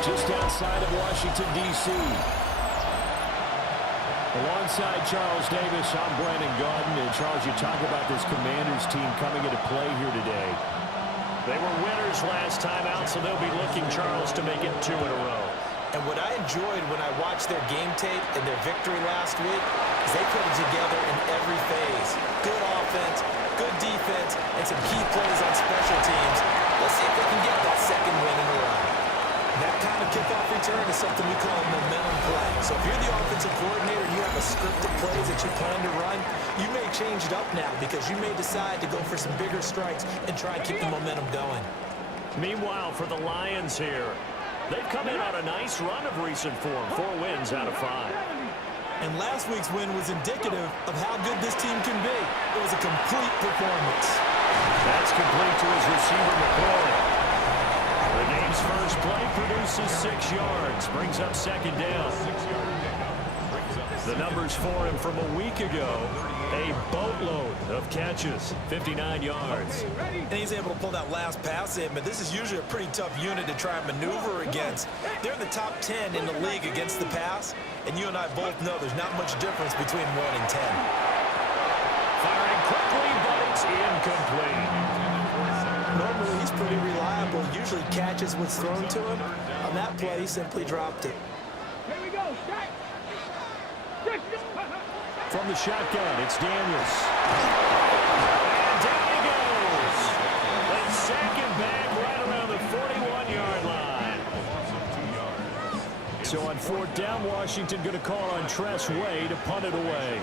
just outside of Washington, D.C. Alongside Charles Davis, I'm Brandon Gaudin. And Charles, you talk about this Commanders team coming into play here today. They were winners last time out, so they'll be looking, Charles, to make it 2 in a row. And what I enjoyed when I watched their game tape and their victory last week is they put it together in every phase. Good offense, good defense, and some key plays on special teams. Let's see if they can get that second win in a row. That kind of kickoff return is something we call momentum play. So if you're the offensive coordinator and you have a scripted plays that you plan to run, you may change it up now because you may decide to go for some bigger strikes and try and keep the momentum going. Meanwhile, for the Lions here, they've come in on a nice run of recent form, 4 wins out of 5. And last week's win was indicative of how good this team can be. It was a complete performance. That's complete to his receiver, McCoy. The game's first play produces 6 yards, brings up second down. The numbers for him from a week ago, a boatload of catches, 59 yards. And he's able to pull that last pass in, but this is usually a pretty tough unit to try and maneuver against. They're in the top 10 in the league against the pass, and you and I both know there's not much difference between 1 and 10. Firing quickly, but it's incomplete. Normally, he's pretty reliable. Usually catches what's thrown to him. On that play, he simply dropped it. Here we go. From the shotgun, it's Daniels. And down he goes. They sack him back right around the 41-yard line. So on 4th down, Washington going to call on Tress Way to punt it away.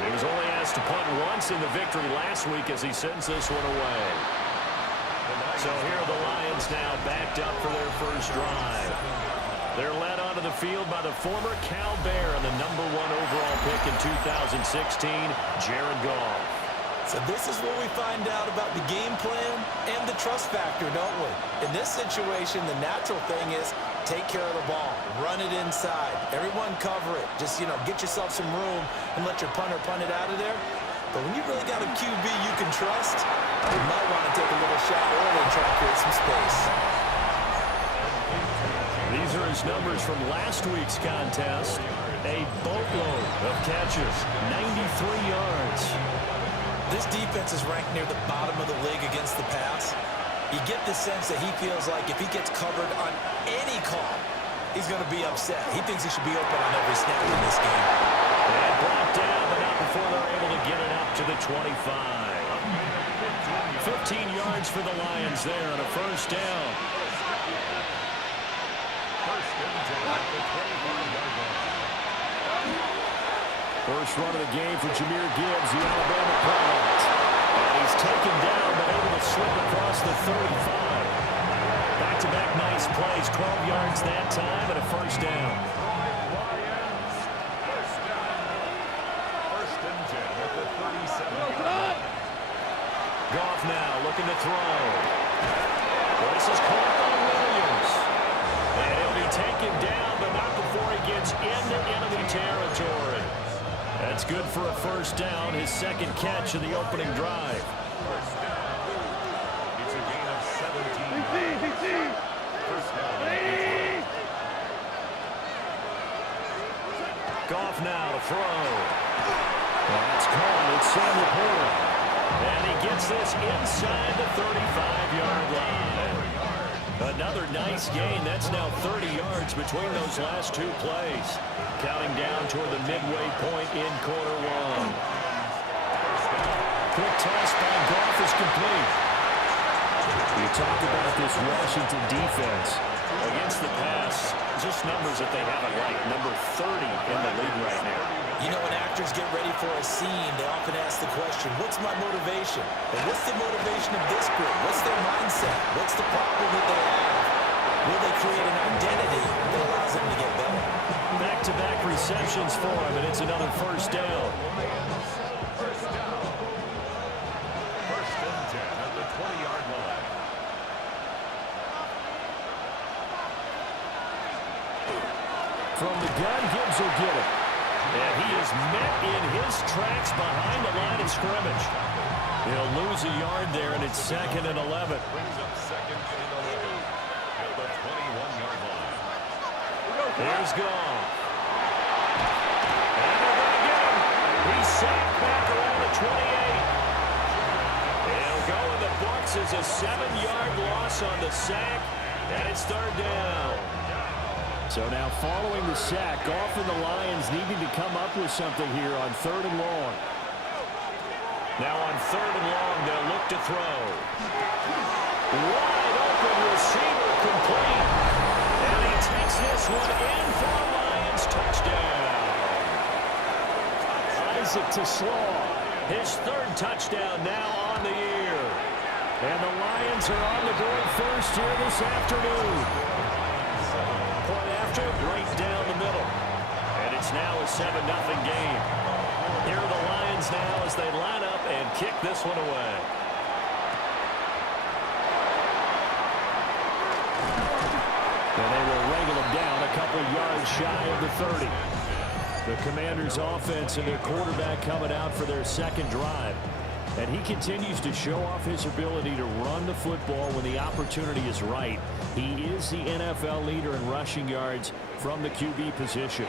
He was only asked to punt once in the victory last week as he sends this one away. So here are the Lions now backed up for their first drive. They're led onto the field by the former Cal Bear and the #1 overall pick in 2016, Jared Goff. So this is where we find out about the game plan and the trust factor, don't we? In this situation, the natural thing is take care of the ball, run it inside, everyone cover it. Just, get yourself some room and let your punter punt it out of there. But when you really got a QB you can trust, you might want to take a little shot early and try to create some space. These are his numbers from last week's contest. A boatload of catches, 93 yards. This defense is ranked near the bottom of the league against the pass. You get the sense that he feels like if he gets covered on any call, he's going to be upset. He thinks he should be open on every snap in this game. And brought down, but not before they're able to get it up to the 25. 15 yards for the Lions there on a first down. First run of the game for Jahmyr Gibbs, the Alabama product. And he's taken down, but able to slip across the 35. Back-to-back nice plays, 12 yards that time, and a first down. Goff now looking to throw. Well, this is caught by Williams. And he'll be taken down, but not before he gets into enemy territory. That's good for a first down, his second catch of the opening drive. It's a gain of 17. First down. Goff now to throw. That's caught. It's Samuel Porter. And he gets this inside the 35-yard line. Another nice gain. That's now 30 yards between those last 2 plays. Counting down toward the midway point in quarter 1. Quick toss by Goff is complete. You talk about this Washington defense. Against the pass, just numbers that they haven't liked. Number 30 in the league right now. You know, when actors get ready for a scene, they often ask the question, what's my motivation? And what's the motivation of this group? What's their mindset? What's the problem that they have? Will they create an identity that allows them to get better? Back-to-back receptions for him, and it's another first down. First and 10 at the 20-yard line. From the gun, Gibbs will get it. And he is met in his tracks behind the line of scrimmage. He'll lose a yard there, and it's 2nd and 11. Brings up 2nd and 11 at the 21-yard line. Here's Goff. And they're going to get him. He's sacked back around the 28. He'll go in the books as a 7-yard loss on the sack, and it's 3rd down. So now following the sack, Goff and the Lions needing to come up with something here on 3rd and long. Now on 3rd and long, they'll look to throw. Wide open receiver complete. And he takes this one in for a Lions touchdown. Isaac to Slaw. His 3rd touchdown now on the year. And the Lions are on the board first here this afternoon. Point after, right down the middle. And it's now a 7-0 game. Here are the Lions now as they line up and kick this one away. And they will wrangle them down a couple yards shy of the 30. The Commanders' offense and their quarterback coming out for their 2nd drive. And he continues to show off his ability to run the football when the opportunity is right. He is the NFL leader in rushing yards from the QB position.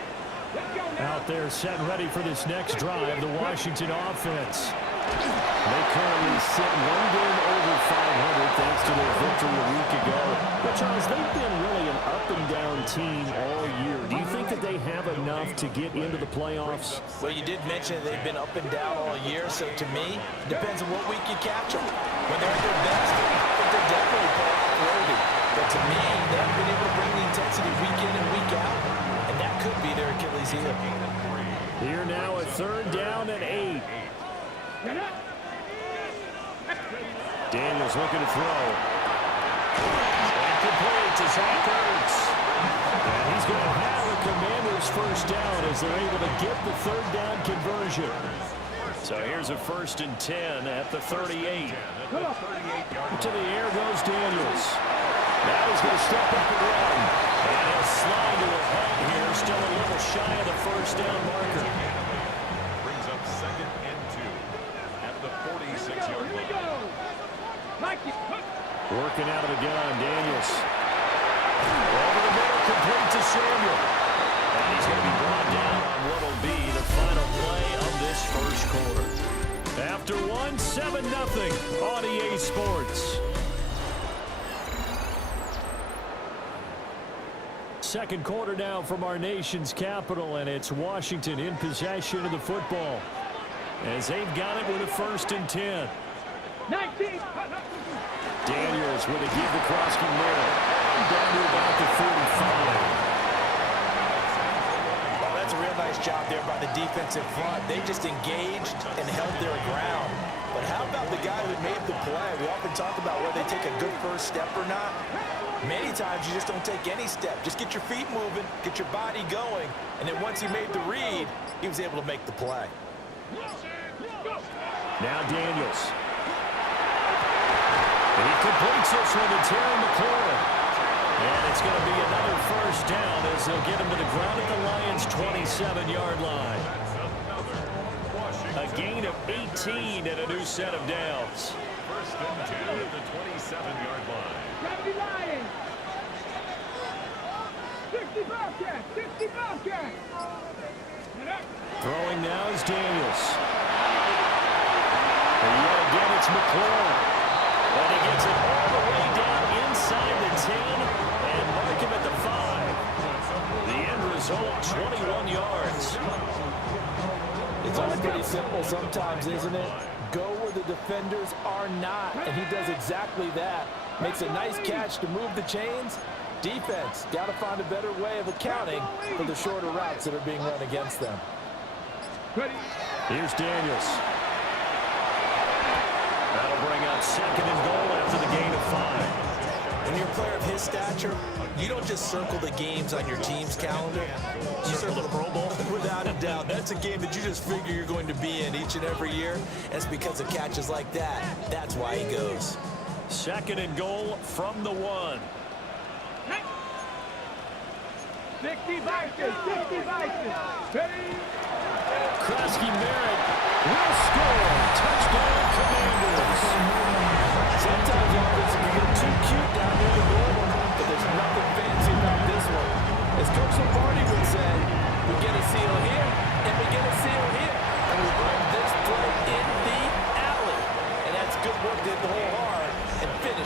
Out there set ready for this next drive, the Washington offense. They currently sit one game over 500 thanks to their victory a week ago. But Charles, they've been really an up-and-down team all year. Do you think that they have enough to get into the playoffs? Well, you did mention that they've been up and down all year, so to me, it depends on what week you catch them. When they're at their best, I think they're definitely playoff worthy. But to me, they haven't been able to bring the intensity week in and week out, and that could be their Achilles heel. Here now a 3rd down and 8. Daniels looking to throw. And complete to Zach Ertz. And he's going to have the Commanders' 1st down as they're able to get the 3rd down conversion. So here's a 1st and 10 at the 38. To the air goes Daniels. Now he's going to step up and run. And he'll slide to a halt here, still a little shy of the 1st down marker. Brings up 2nd and 2 at the 46-yard line. Working out of the gun, Daniels. Over the middle, complete to Samuel. And he's going to be brought down on what will be the final play of this 1st quarter. After 7-0 on EA Sports. 2nd quarter now from our nation's capital, and it's Washington in possession of the football as they've got it with a 1st and 10. 19. Daniels with a give to Krosky Merritt. Down to about the 45. Well, that's a real nice job there by the defensive front. They just engaged and held their ground. But how about the guy who made the play? We often talk about whether they take a good 1st step or not. Many times you just don't take any step. Just get your feet moving, get your body going, and then once he made the read, he was able to make the play. Now Daniels. And he completes this one to Terry McLaurin. And it's going to be another 1st down as they'll get him to the ground at the Lions' 27-yard line. A gain of 18 and a new set of downs. 1st and 10 at the 27-yard line. 60 Bobcat! 60 Bobcat! Throwing now is Daniels. And yet again it's McLaurin. And he gets it all the way down inside the 10 and mark him at the 5. The end result, 21 yards. It's all pretty simple sometimes, isn't it? Go where the defenders are not, and he does exactly that. Makes a nice catch to move the chains. Defense, got to find a better way of accounting for the shorter routes that are being run against them. Here's Daniels. That'll bring up 2nd and goal after the gain of 5. When you're a player of his stature, you don't just circle the games on your team's calendar. You circle the Pro Bowl. Without a doubt, that's a game that you just figure you're going to be in each and every year. And it's because of catches like that. That's why he goes. 2nd and goal from the 1. 60 Vikings! 60 Vikings! Krosky Merritt will score. Touchdown, Commanders.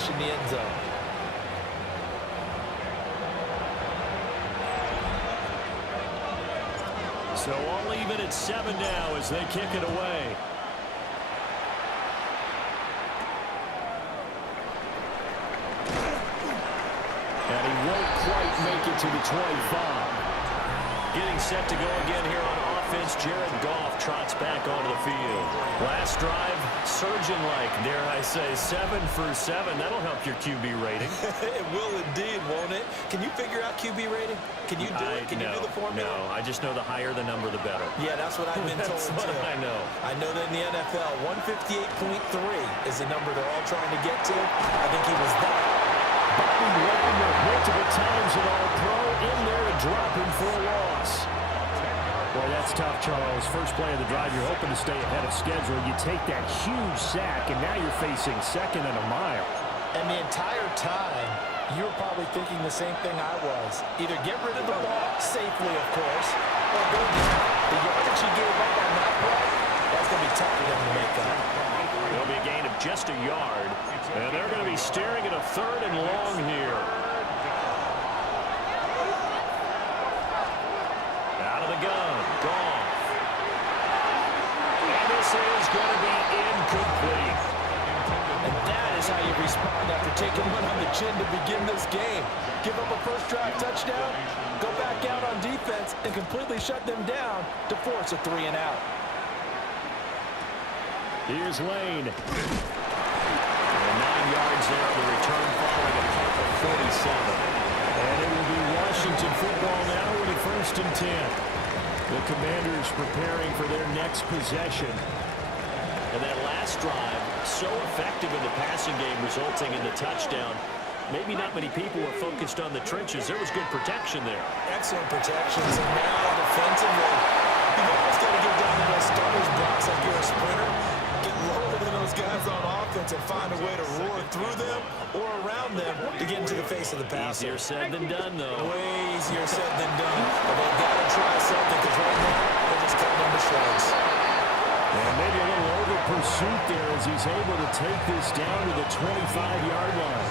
in the end zone. So all even at 7 now as they kick it away. And he won't quite make it to the 25. Getting set to go again here on offense. Jared Goff trots back onto the field. Last drive, surgeon-like, dare I say, 7 for 7. That'll help your QB rating. It will indeed, won't it? Can you figure out QB rating? Can you do it? Can you do the formula? No, I just know the higher the number, the better. Yeah, that's what I've been told, That's what too. I know. I know that in the NFL, 158.3 is the number they're all trying to get to. I think he was that. Bobby Wagner multiple times an All-Pro in there to drop him for a loss. Boy, that's tough, Charles. First play of the drive, you're hoping to stay ahead of schedule. You take that huge sack, and now you're facing 2nd and a mile. And the entire time, you were probably thinking the same thing I was. Either get rid of the ball, safely, of course, or go down. The yardage he gave up on that play, that's going to be tough for them to make up. It'll be a gain of just a yard. And they're going to be staring at a 3rd and long here. Out of the gun. Goff. And this is going to be incomplete. And that is how you respond after taking one on the chin to begin this game. Give up a first drive touchdown, go back out on defense, and completely shut them down to force a 3 and out. Here's Lane. And 9 yards there on the return following a punt of 47. And it will be Washington football now with a 1st and 10. The Commanders preparing for their next possession. And that last drive, so effective in the passing game, resulting in the touchdown. Maybe not many people were focused on the trenches. There was good protection there. Excellent protections, and now defensively, you've almost got to get down to those starters box like you're a sprinter. Get lower than those guys on offense and find a way to roar through them or around them to get into the face of the passer. Easier said than done, though. Way easier said than done. But they've got to try something because right now they're just cutting them to shreds. And maybe a little over pursuit there as he's able to take this down to the 25-yard line.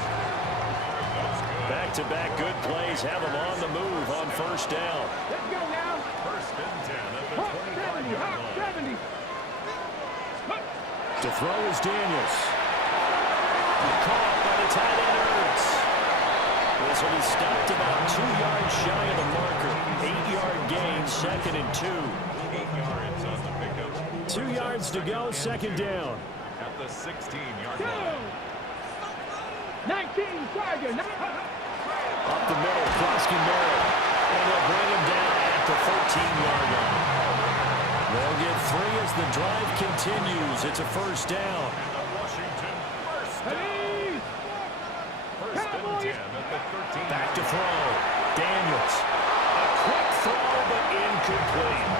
Back-to-back good plays have them on the move on 1st down. Let's go now. 1st and 10 at the 25-yard line. 70. To throw is Daniels. Caught by the tight end Ertz. This will be stopped about 2 yards shy of the marker. 8-yard gain, 2nd and 2. 8 yards on the pickup. 2 yards to go, 2nd down. At the 16-yard line. 19, Tiger. Up the middle, Krosky Merritt. And they'll bring him down at the 14-yard line. They'll get 3 as the drive continues. It's a 1st down. And the Washington 1st down. Hey! 1st and 10 at the 13. Back to throw. Daniels. A quick throw, but incomplete.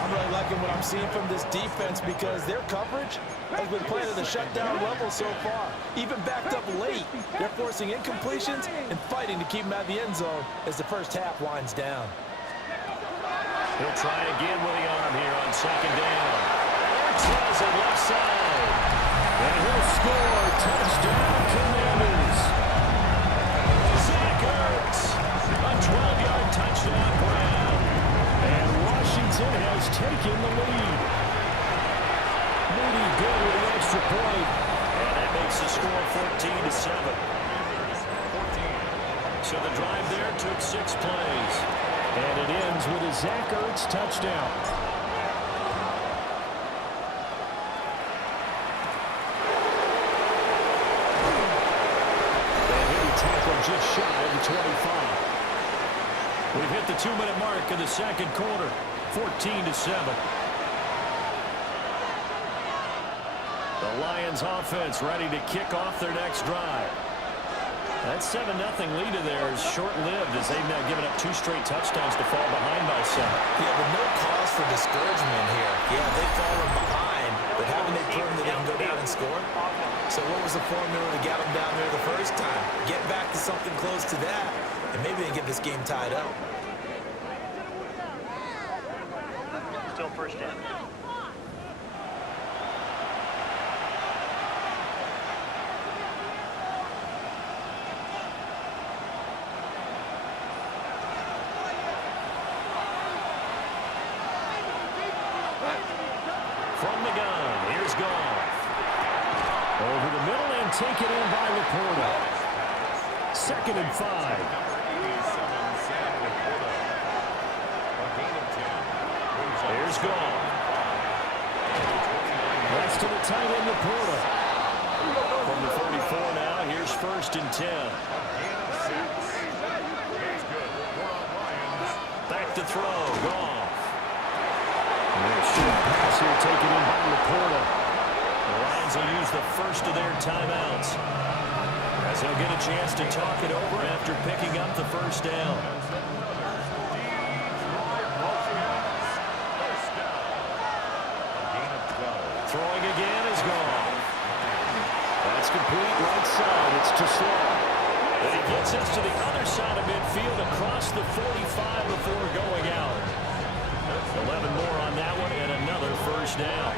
I'm really liking what I'm seeing from this defense because their coverage has been playing at the shutdown level so far. Even backed up late, they're forcing incompletions and fighting to keep them out of the end zone as the first half winds down. He'll try again with the arm here on 2nd down. Ertz has it left side. And he'll score. Touchdown, Commanders. Zach Ertz. A 12-yard touchdown grab. And Washington has taken the lead. Moody good with the extra point. And that makes the score 14-7. So the drive there took 6 plays. And it ends with a Zach Ertz touchdown. And he'll be tackled just shy of the 25. We've hit the 2-minute mark in the 2nd quarter. 14-7. The Lions offense ready to kick off their next drive. That 7-0 lead of theirs short-lived as they've now given up 2 straight touchdowns to fall behind by 7. Yeah, but no cause for discouragement here. Yeah, they've fallen behind, but haven't they proven that they can go down and score? So what was the formula to get them down there the first time? Get back to something close to that, and maybe they get this game tied up. Still 1st down. taken in by Laporta. 2nd and 5. Here's Goff. That's to the tight end, Laporta. From the 44 now, here's 1st and 10. Back to throw, Goff. Short pass here taken in by Laporta. The Lions will use the first of their timeouts, as they'll get a chance to talk it over after picking up the first down. Throwing again is gone. That's complete right side. It's to Slow. And he gets us to the other side of midfield across the 45 before going out. 11 more on that one and another first down.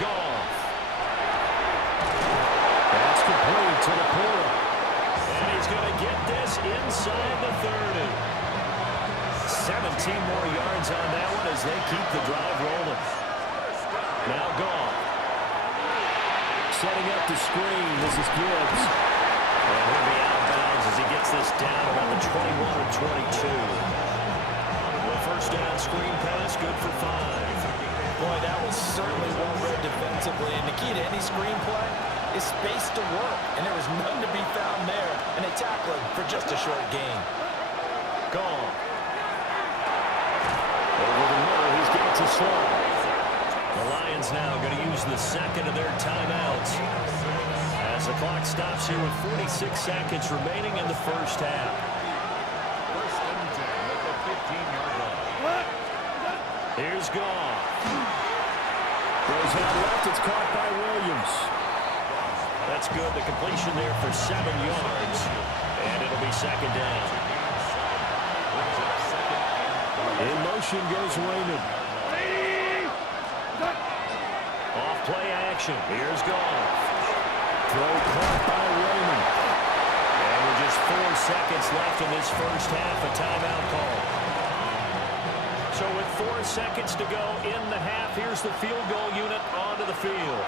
Goff. That's complete to Laporta. And he's going to get this inside the 30. 17 more yards on that one as they keep the drive rolling. Now Goff. Setting up the screen. This is Gibbs. And he'll be out of bounds as he gets this down around the 21 or 22. The first down screen pass, good for 5. Boy, that was certainly well read defensively. And the key to any screen play is space to work. And there was none to be found there. And they tackle him for just a short gain. Gone. Over the middle, he's getting to Slow. The Lions now going to use the second of their timeouts, as the clock stops here with 46 seconds remaining in the first half. 1st and 10 at the 15-yard line. Here's Goff. Goes out left. It's caught by Williams. That's good. The completion there for 7 yards. And it'll be 2nd down. In motion goes Raymond. Off play action. Here's Goff. Throw caught by Raymond. And with just 4 seconds left in this first half, a timeout call. So with 4 seconds to go in the half, here's the field goal unit onto the field.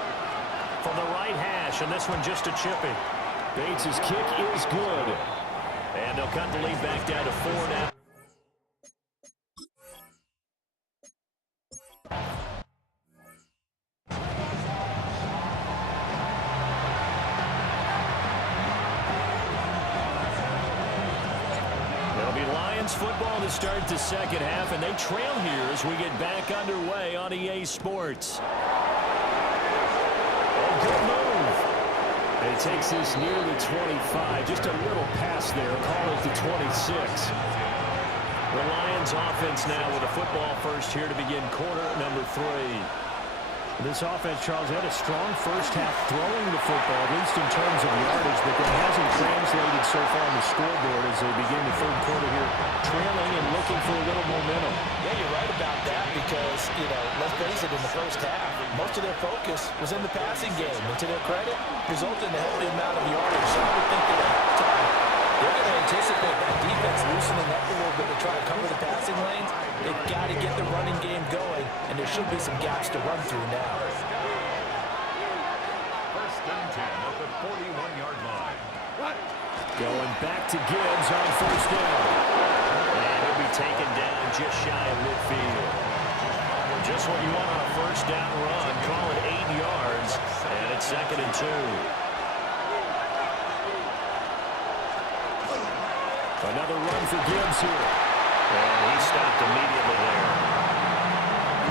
From the right hash, and this one just a chippy. Bates' kick is good. And they'll cut the lead back down to 4 now. Football to start the second half, and they trail here as we get back underway on EA Sports. Oh, good move. And it takes this near the 25. Just a little pass there. Call it the 26. The Lions offense now with a football first here to begin quarter number 3. This offense, Charles, had a strong first half throwing the football, at least in terms of yardage, but that hasn't translated so far on the scoreboard as they begin the third quarter here, trailing and looking for a little momentum. Yeah, you're right about that because, let's face it, in the first half, most of their focus was in the passing game. And to their credit, resulted in a healthy amount of yardage. So I would think that at halftime, they're going to anticipate that defense loosening up a little bit to try to cover the passing lanes. They've got to get the running game going, and there should be some gaps to run through now. 1st and 10 at the 41-yard line. Going back to Gibbs on first down. And he'll be taken down just shy of midfield. Just what you want on a first down run. Call it 8 yards, and it's 2nd and 2. Another run for Gibbs here. And he stopped immediately there.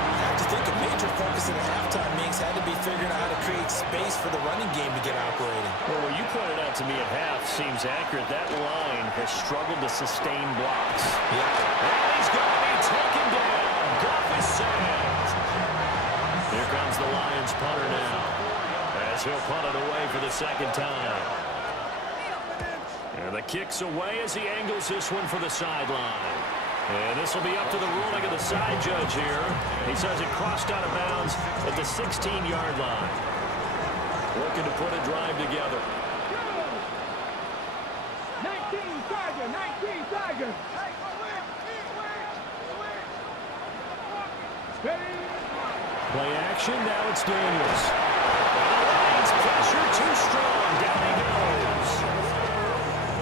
I have to think a major focus in the halftime meetings had to be figuring out how to create space for the running game to get operating. Well, what you pointed out to me at half seems accurate. That line has struggled to sustain blocks. Yeah. And he's going to be taken down. Goff is sacked. Here comes the Lions punter now, as he'll punt it away for the 2nd time. And the kick's away as he angles this one for the sideline. And this will be up to the ruling of the side judge here. He says it crossed out of bounds at the 16-yard line. Looking to put a drive together. 19 Tiger, 19 Tiger. Play action, now it's Daniels. The Lions pressure too strong, down he goes.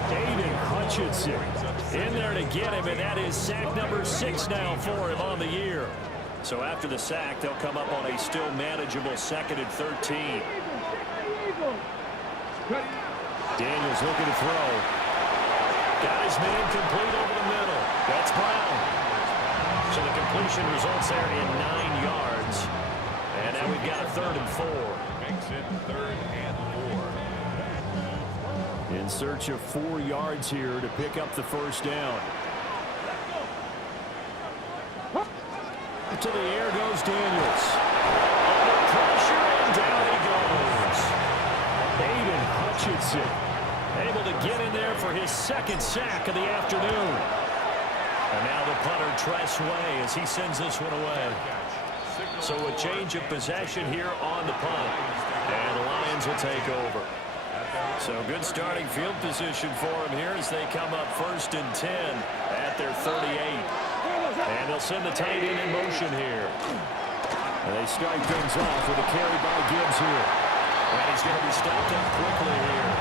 David Hutchinson in there to get him, and that is sack number 6 now for him on the year. So after the sack, they'll come up on a still manageable 2nd and 13. Daniels looking to throw. Got his man complete over the middle. That's Brown. So the completion results there in 9 yards. And now we've got a 3rd and 4. Makes it 3rd and 4. In search of 4 yards here to pick up the first down. To the air goes Daniels. Under pressure, and down he goes. Aiden Hutchinson able to get in there for his 2nd sack of the afternoon. And now the punter Tress Way as he sends this one away. So a change of possession here on the punt. And the Lions will take over. So good starting field position for them here as they come up 1st and 10 at their 38. And they'll send the tight end in motion here. And they start things off with a carry by Gibbs here. And he's going to be stopped up quickly here.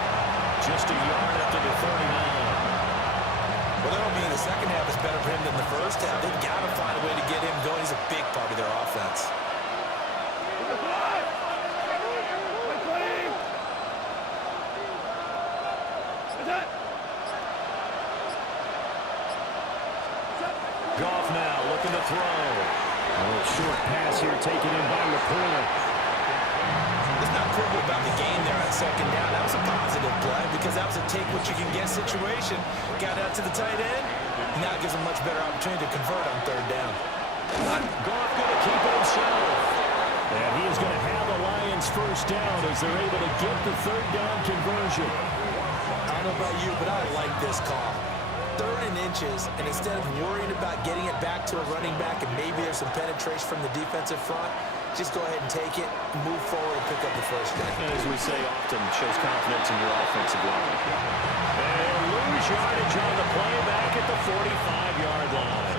Just a yard up to the 39. Well, that'll mean the second half is better for him than the first half. They've got to find a way to get him going. He's a big part of their offense. Goff now looking to throw. A little short pass here taken in by Laporta. There's not critical about the game there on 2nd down. That was a positive play because that was a take-what-you-can-get situation. Got out to the tight end. Now it gives him much better opportunity to convert on 3rd down. Goff going to keep it himself. And he is going to have the Lions first down as they're able to get the 3rd down conversion. I don't know about you, but I like this call. 3rd and inches, and instead of worrying about getting it back to a running back and maybe there's some penetration from the defensive front, just go ahead and take it, move forward, and pick up the first down. And as we say often, shows confidence in your offensive line. And lose yardage on the play back at the 45-yard line.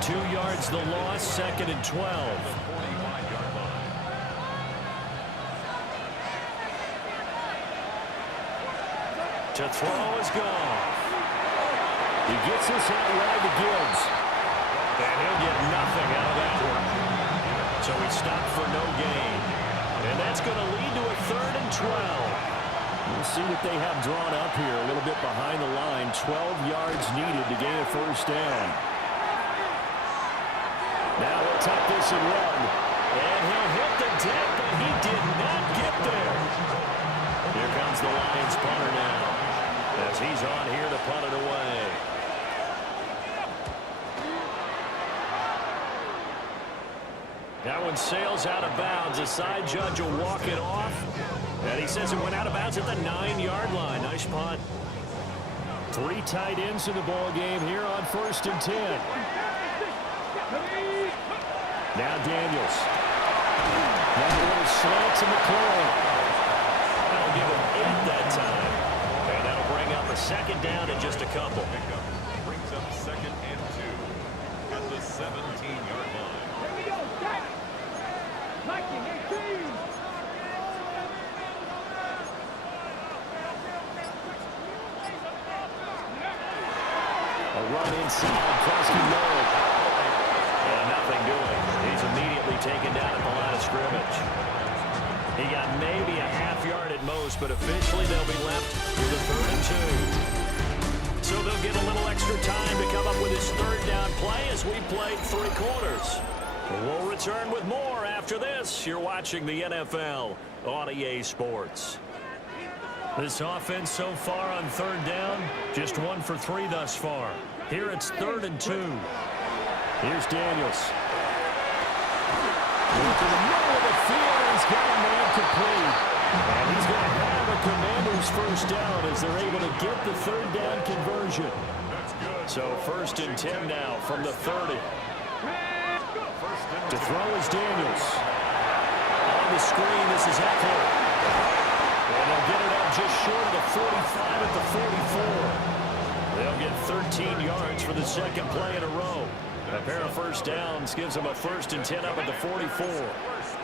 2 yards the loss, 2nd and 12. To throw is gone. He gets this out wide to Gibbs. And he'll get nothing out of that one. So he stopped for no gain. And that's going to lead to a 3rd and 12. We'll see what they have drawn up here. A little bit behind the line. 12 yards needed to gain a first down. Now he'll tuck this and run. And he'll hit the deck, but he did not get there. Here comes the Lions punter now, as he's on here to punt it away. That one sails out of bounds. The side judge will walk it off. And he says it went out of bounds at the 9-yard line. Nice punt. 3 tight ends in the ball game here on 1st and 10. Now Daniels. Now a little slant to McClure. That'll give him 8 that time. And that'll bring up a 2nd down in just a couple. Brings up 2nd and 2 at the 17-yard line. A run inside, Preston Miller. And nothing doing. He's immediately taken down at the line of scrimmage. He got maybe a half yard at most, but officially they'll be left with a 3rd and 2. So they'll get a little extra time to come up with his 3rd down play as we played 3 quarters. We'll return with more after this. You're watching the NFL on EA Sports. This offense so far on 3rd down, just 1 for 3 thus far. Here it's 3rd and 2. Here's Daniels. Into the middle of the field, he's got a man complete. And he's going to have a Commanders first down as they're able to get the 3rd down conversion. So 1st and 10 now from the 30. To throw is Daniels. On the screen, this is Eckler. And they'll get it up just short of the 45 at the 44. They'll get 13 yards for the 2nd play in a row. A pair of first downs gives them a 1st and 10 up at the 44. First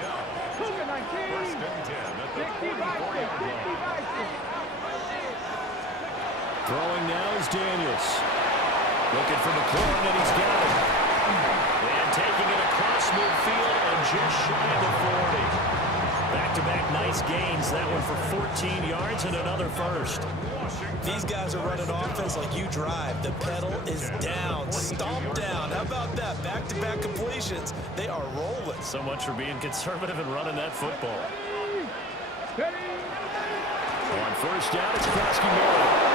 and 10 at the 44-yard line. Throwing now is Daniels. Looking for McLaurin, and he's got it. And taking it across midfield and just shy of the 40. Back-to-back nice gains. That one for 14 yards and another first. These guys are running offense like you drive. The pedal is down, stomp down. How about that? Back-to-back completions. They are rolling. So much for being conservative and running that football. On first down, it's Krosky-Miller.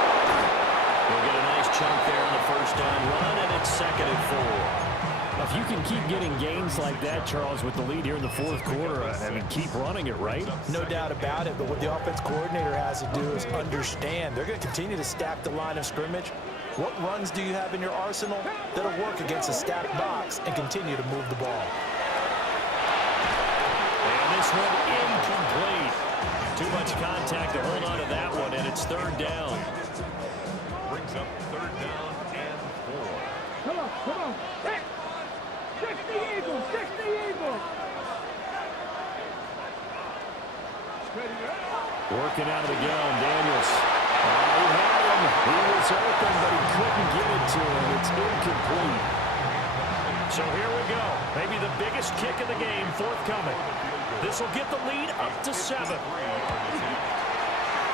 We'll get a nice chunk there on the first down run, and it's 2nd and 4. If you can keep getting gains like that, Charles, with the lead here in the 4th quarter, I mean, keep running it, right? No doubt about it, but what the offense coordinator has to do is understand. They're going to continue to stack the line of scrimmage. What runs do you have in your arsenal that'll work against a stacked box and continue to move the ball? And this one incomplete. Too much contact to hold on to that one, and it's 3rd down. Brings up 3rd down and 4. Come on. Hey, check the Eagles. Working out of the gun, Daniels. He had him. He was open, but he couldn't get it to him. It's incomplete. So here we go. Maybe the biggest kick of the game forthcoming. This will get the lead up to 7.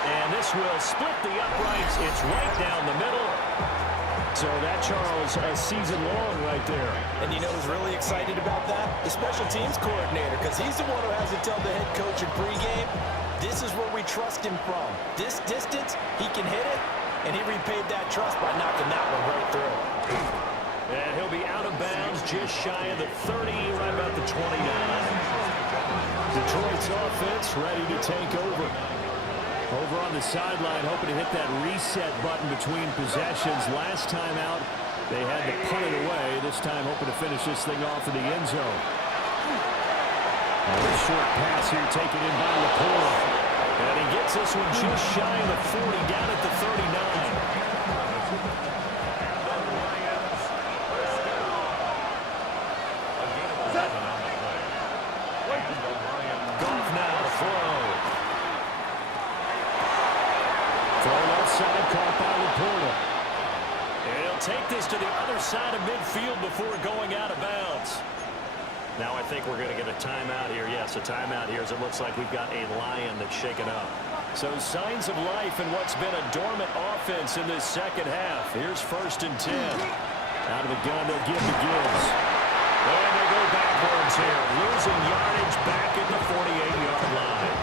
And this will split the uprights. It's right down the middle. So that, Charles, a season long right there. And you know who's really excited about that? The special teams coordinator, because he's the one who has to tell the head coach in pregame, this is where we trust him from. This distance, he can hit it, and he repaid that trust by knocking that one right through. And he'll be out of bounds just shy of the 30, right about the 29. Detroit's offense ready to take over. Over on the sideline, hoping to hit that reset button between possessions. Last time out, they had to punt it away. This time, hoping to finish this thing off in the end zone. A short pass here taken in by Laporta. And he gets this one just shy of the 40, down at the 39. Goff now to throw. Throw left side, caught by Laporta. And he'll take this to the other side of midfield before going out of bounds. Now I think we're going to get a timeout here. Yes, a timeout here as it looks like we've got a Lion that's shaken up. So signs of life in what's been a dormant offense in this second half. Here's 1st and 10. Out of the gun, they'll give to Gibbs. And they go backwards here, losing yardage back at the 48-yard line.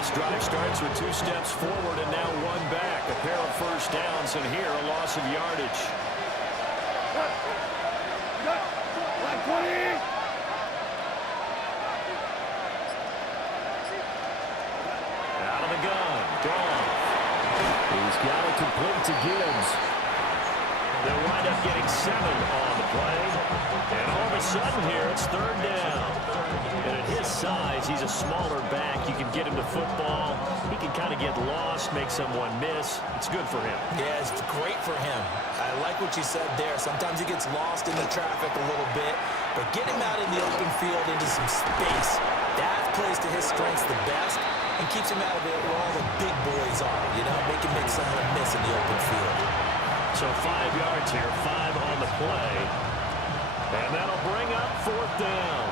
This drive starts with 2 steps forward and now 1 back. A pair of first downs, and here a loss of yardage. Like 20. Out of the gun, Goff. He's got it complete to Gibbs. They'll wind up getting 7 on the play. And all of a sudden here, it's 3rd down. And at his size, he's a smaller back. You can get him to football. He can kind of get lost, make someone miss. It's good for him. Yeah, it's great for him. I like what you said there. Sometimes he gets lost in the traffic a little bit. But get him out in the open field into some space. That plays to his strengths the best and keeps him out of it where all the big boys are. You know, make him make someone miss in the open field. So 5 yards here, 5 on the play. And that'll bring up 4th down.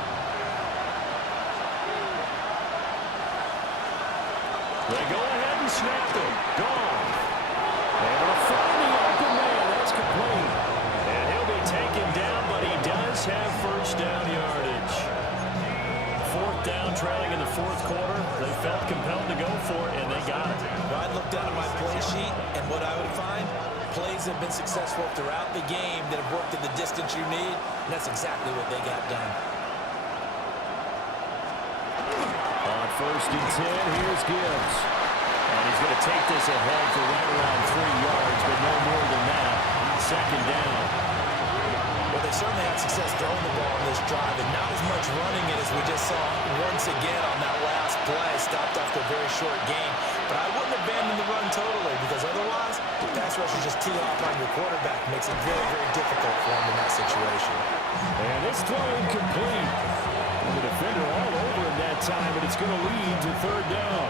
They go ahead and snap it. Goff. Able to find the open man. That's complete. And he'll be taken down, but he does have first down yardage. 4th down, trailing in the 4th quarter. They felt compelled to go for it, and they got it. Well, I'd look down at my play sheet, and what I would find, plays have been successful throughout the game that have worked at the distance you need, and that's exactly what they got done. On 1st and 10, here's Gibbs. And he's going to take this ahead for right around 3 yards, but no more than that. 2nd down. Well, they certainly had success throwing the ball on this drive, and not as much running it as we just saw once again on that last play. Stopped after a very short game. but I wouldn't abandon the run totally because otherwise, the pass rusher just tee off on your quarterback makes it very, very difficult for him in that situation. And this throw incomplete. The defender all over him that time, but it's going to lead to third down.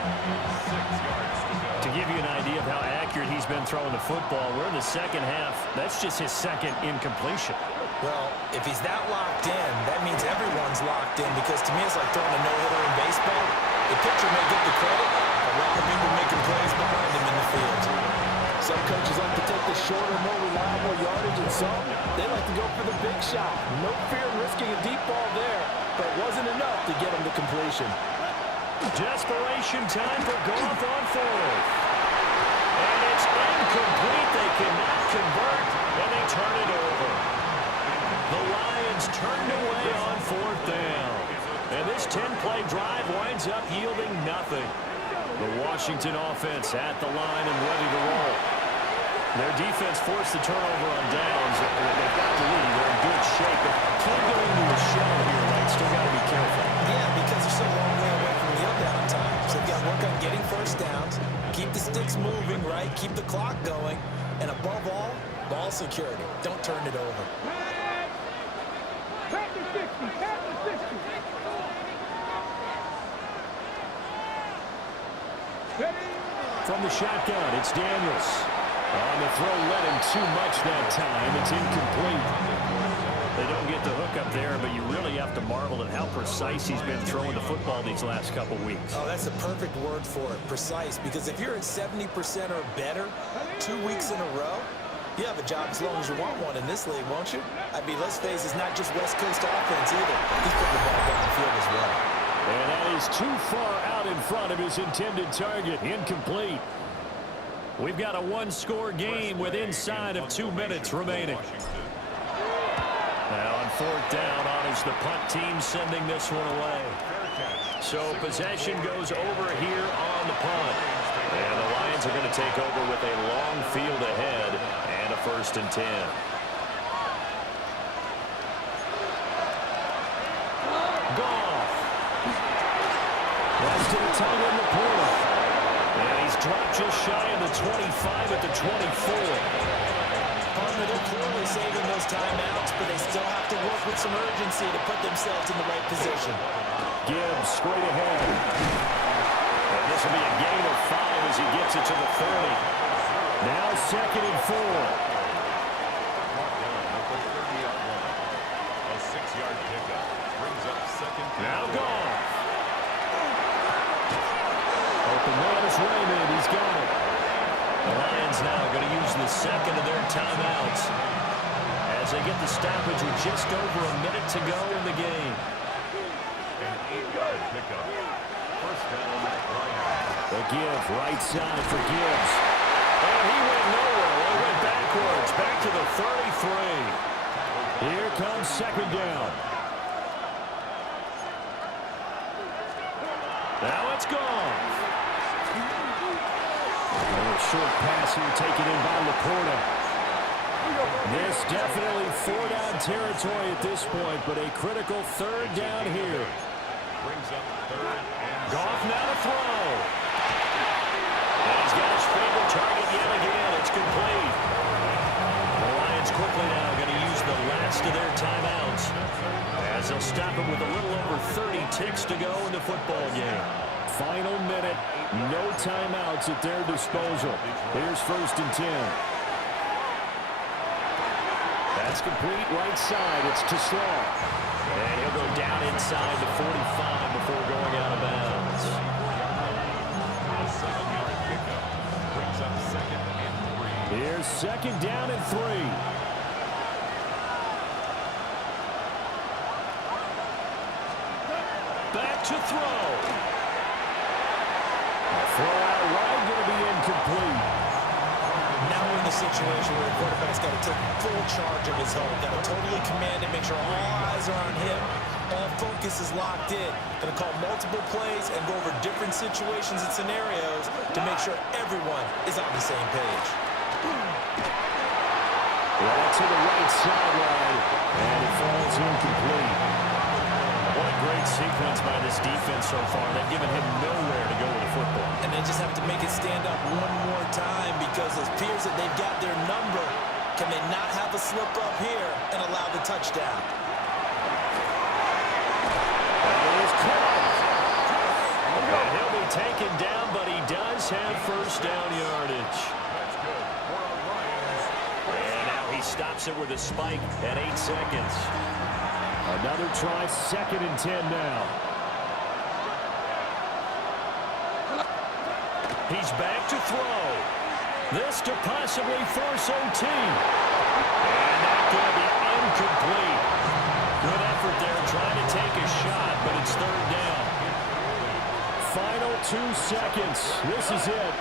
6 yards to go. To give you an idea of how accurate he's been throwing the football, we're in the second half. That's just his second incompletion. Well, if he's that locked in, that means everyone's locked in because to me it's like throwing a no-hitter in baseball. The pitcher may get the credit, a lot of people making plays behind him in the field. Some coaches like to take the shorter, more reliable yardage, and some, they like to go for the big shot. No fear of risking a deep ball there, but it wasn't enough to get him to completion. Desperation time for Goff on fourth. And it's incomplete. They cannot convert, and they turn it over. The Lions turned away on fourth down. And this 10-play drive winds up yielding nothing. The Washington offense at the line and ready to roll. Their defense forced the turnover on downs. They've got the lead. They're in good shape. But can't go into a shell here, right? Still got to be careful. Yeah, because they're so long way away from kneel down time. So they've got to work on getting first downs, keep the sticks moving, right? Keep the clock going. And above all, ball security. Don't turn it over. From the shotgun, it's Daniels. On the throw, led him too much that time. It's incomplete. They don't get the hook up there, but you really have to marvel at how precise he's been throwing the football these last couple weeks. Oh, that's a perfect word for it, precise. Because if you're at 70% or better 2 weeks in a row, you have a job as long as you want one in this league, won't you? I mean, let's face it, it's not just West Coast offense either. He's putting the ball down the field as well. And that is too far out in front of his intended target. Incomplete. We've got a one-score game with inside of 2 minutes remaining. Now on fourth down, honors the punt team, sending this one away. So possession goes over here on the punt. And the Lions are going to take over with a long field ahead and a 1st and 10. To the tight end, Laporta. And he's dropped just shy of the 25 at the 24. Partner, they're clearly saving those timeouts, but they still have to work with some urgency to put themselves in the right position. Gibbs straight ahead. And this will be a gain of 5 as he gets it to the 30. Now 2nd and 4. A 6-yard pickup brings up 2nd down. Now gone. The man is Raymond. He's got it. The Lions now going to use the 2nd of their timeouts as they get the stoppage with just over a minute to go in the game. An 8-yard pickup. 1st down, Lions. The give, right side for Gibbs. And he went nowhere. He went backwards, back to the 33. Here comes 2nd down. Now it's gone. A short pass here taken in by Laporta. This definitely 4-down territory at this point, but a critical 3rd down here. Brings up 3rd and Goff now to throw. And he's got his favorite target yet again. It's complete. The Lions quickly now going to use the last of their timeouts as they'll stop him with a little over 30 ticks to go in the football game. Final minute, no timeouts at their disposal. Here's 1st and 10. That's complete right side. It's to Slaw. And he'll go down inside the 45 before going out of bounds. a 7-yard pickup brings up 2nd and 3. Here's 2nd down and 3. Back to throw. Throw out right, going to be incomplete. Now we're in the situation where the quarterback's got to take full charge of his home. Got to totally command it, make sure all eyes are on him. All focus is locked in. Going to call multiple plays and go over different situations and scenarios to make sure everyone is on the same page. Right to the right sideline, and it falls incomplete. What a great sequence by this defense so far. They've given him nowhere to go with the football. And they just have to make it stand up one more time because it appears that they've got their number. Can they not have a slip up here and allow the touchdown? And he'll be taken down, but he does have first down yardage. And now he stops it with a spike at 8 seconds. Another try, 2nd and 10 now. He's back to throw. This to possibly force OT. And that's going to be incomplete. Good effort there, trying to take a shot, but it's 3rd down. Final 2 seconds. This is it.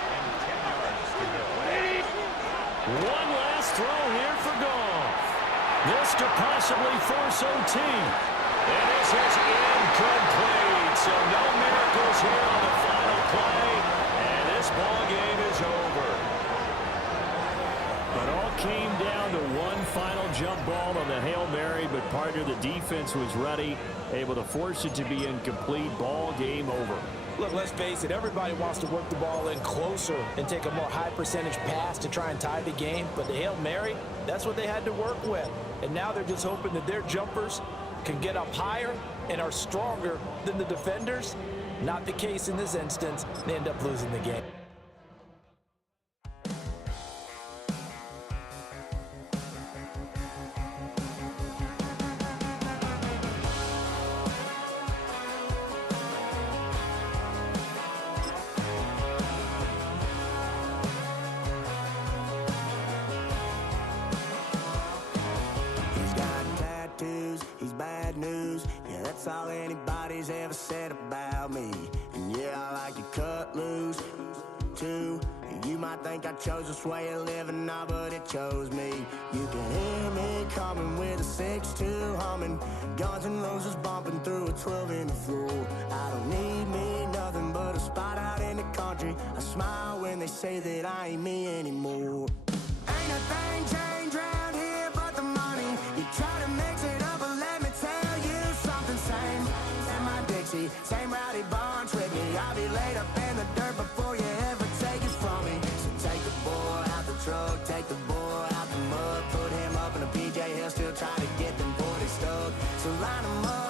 One last throw here for Goff. This to possibly force OT. And this is incomplete. So no miracles here on the final play. And this ball game is over. But all came down to one final jump ball on the Hail Mary, but partner, the defense was ready, able to force it to be incomplete. Ball game over. Look, let's face it, everybody wants to work the ball in closer and take a more high percentage pass to try and tie the game. But the Hail Mary, that's what they had to work with. And now they're just hoping that their jumpers can get up higher and are stronger than the defenders. Not the case in this instance. They end up losing the game. That's all anybody's ever said about me. And yeah, I like to cut loose, too. You might think I chose this way of living, nah, but it chose me. You can hear me coming with a 6-2 humming, Guns N' Roses bumping through a 12 in the floor. I don't need me nothing but a spot out in the country. I smile when they say that I ain't me anymore. Ain't a thing changed around here but the money. You try to mix it up, but let me tell you something. Same in my Dixie, same rowdy bunch with me. I'll be laid up in the dirt before you ever take it from me. So take the boy out the truck, take the boy out the mud, put him up in a PJ, he'll still try to get them 40 stuck. So line him up.